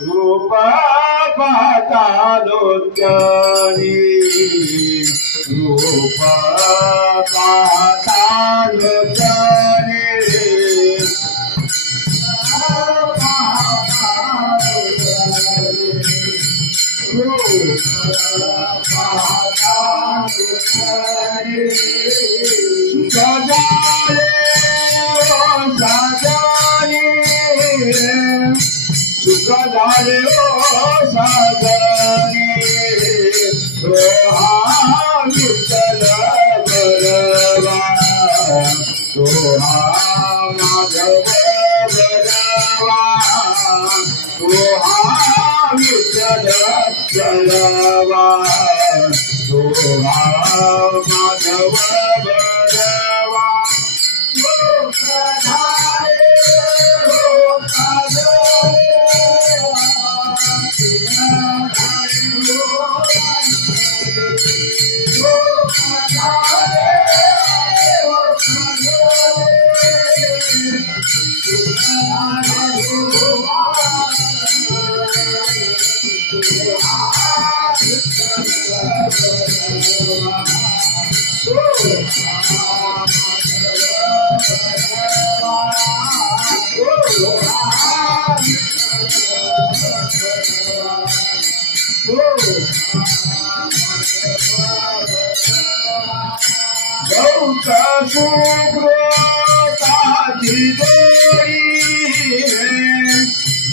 रूप पाहता लोचनी रूप पाहता लोचनी सुख झाले ओ सागरी सोहा विठ्ठल बरवा सोहा माधव बरवा सोहा विठ्ठल बरवा सोहा माधव बरवा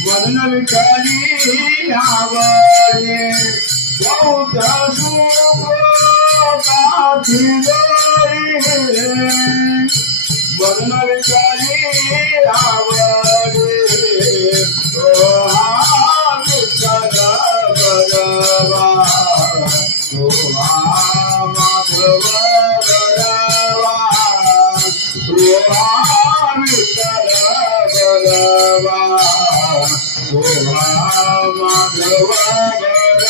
मन विचारी आवडे बहुत मन विचारी आवडे सोहा विठ्ठल बरवा सोहा माधव बरवा सोहा विठ्ठल बरवा सोहा माधव बरवा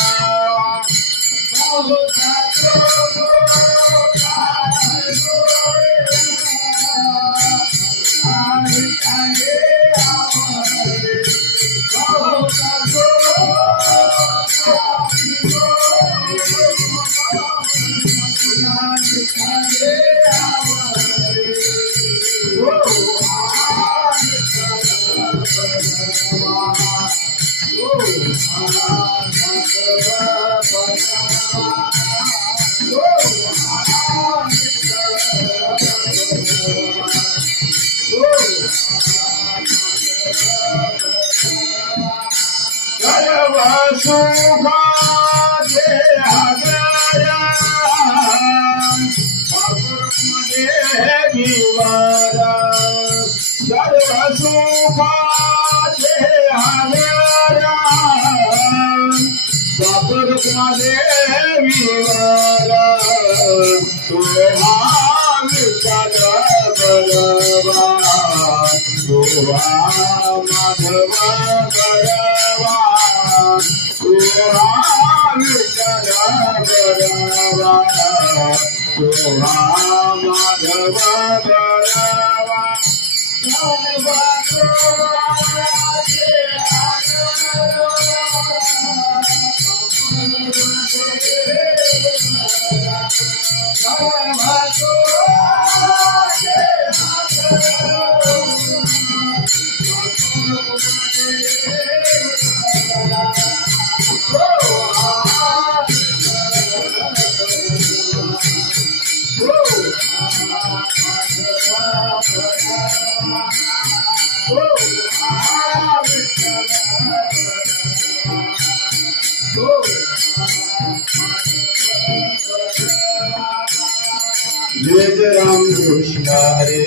जय जय राम कृष्ण हरे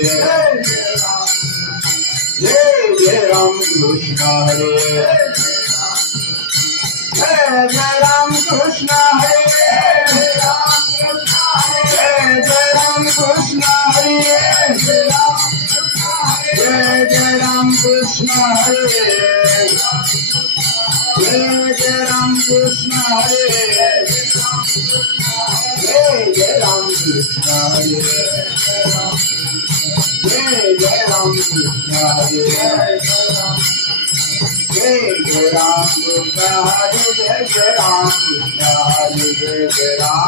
जय जय राम कृष्ण हरे जय जय राम कृष्ण हरे जय जय राम कृष्ण हरे जय जय राम कृष्ण हरे जय जय राम कृष्ण हरे जय जय राम कृष्ण हरे जय जय राम कृष्ण हरे जय जय राम कृष्ण हरे जय जय राम कृष्ण हरे जय जय राम